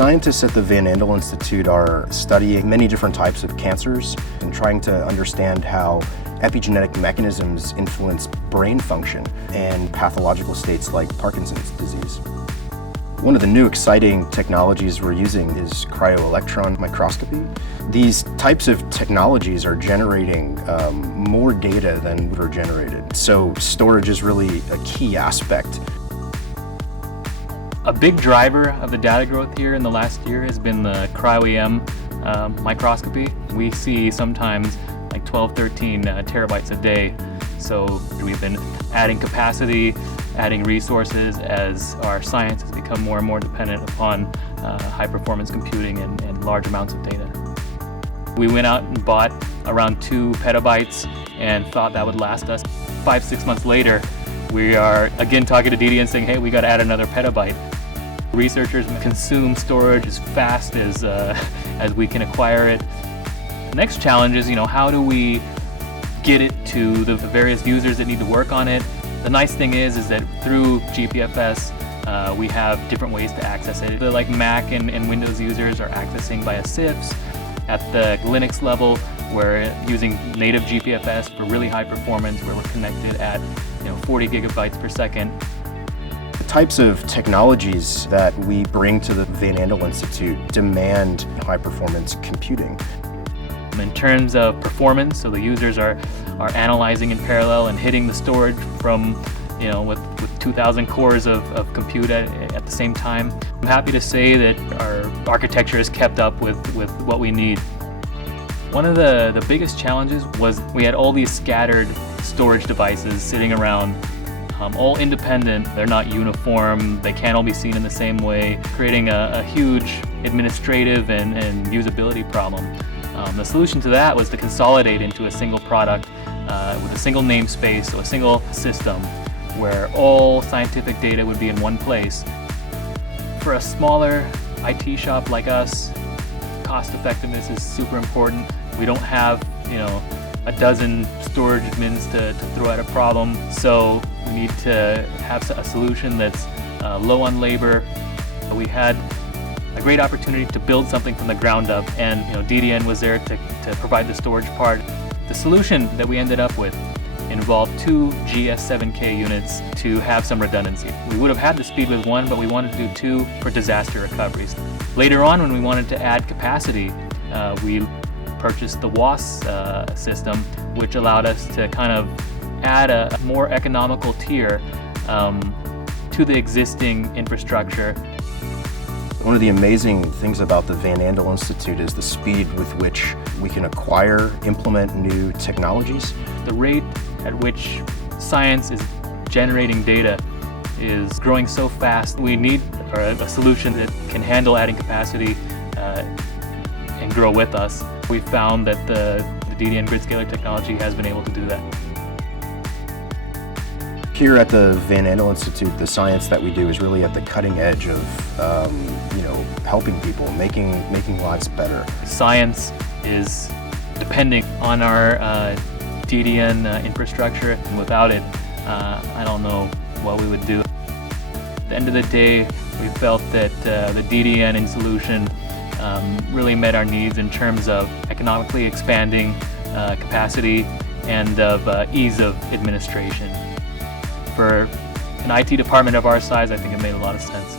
Scientists at the Andel Institute are studying many different types of cancers and trying to understand how epigenetic mechanisms influence brain function and pathological states like Parkinson's disease. One of the new exciting technologies we're using is cryo-electron microscopy. These types of technologies are generating more data than were generated, so storage is really a key aspect. A big driver of the data growth here in the last year has been the cryo-EM microscopy. We see sometimes like 12, 13 terabytes a day. So we've been adding capacity, adding resources as our science has become more and more dependent upon high-performance computing and large amounts of data. We went out and bought around 2 petabytes and thought that would last us. 5-6 months later, we are again talking to DDN saying, hey, we got to add another petabyte. Researchers consume storage as fast as we can acquire it. The next challenge is, how do we get it to the various users that need to work on it? The nice thing is that through GPFS, we have different ways to access it. Like Mac and Windows users are accessing via CIFS. At the Linux level, we're using native GPFS for really high performance, where we're connected at 40 gigabytes per second. The types of technologies that we bring to the Andel Institute demand high-performance computing. In terms of performance, so the users are analyzing in parallel and hitting the storage from, with 2,000 cores of compute at the same time. I'm happy to say that our architecture has kept up with what we need. One of the biggest challenges was we had all these scattered storage devices sitting around, all independent. They're not uniform, they can't all be seen in the same way, creating a huge administrative and usability problem. The solution to that was to consolidate into a single product with a single namespace, so a single system where all scientific data would be in one place. For a smaller IT shop like us, cost effectiveness is super important. We don't have a dozen storage admins to throw at a problem, so we need to have a solution that's low on labor. We had a great opportunity to build something from the ground up, and DDN was there to provide the storage part. The solution that we ended up with involved 2 GS7K units to have some redundancy. We would have had the speed with 1, but we wanted to do 2 for disaster recoveries. Later on, when we wanted to add capacity, we purchased the WAS system, which allowed us to kind of add a more economical tier to the existing infrastructure. One of the amazing things about the Andel Institute is the speed with which we can acquire, implement new technologies. The rate at which science is generating data is growing so fast. We need a solution that can handle adding capacity and grow with us. We found that the DDN grid scaler technology has been able to do that. Here at the Andel Institute, the science that we do is really at the cutting edge of helping people, making lives better. Science is depending on our DDN infrastructure, and without it, I don't know what we would do. At the end of the day, we felt that the DDN solution really met our needs in terms of economically expanding capacity and of ease of administration. For an IT department of our size, I think it made a lot of sense.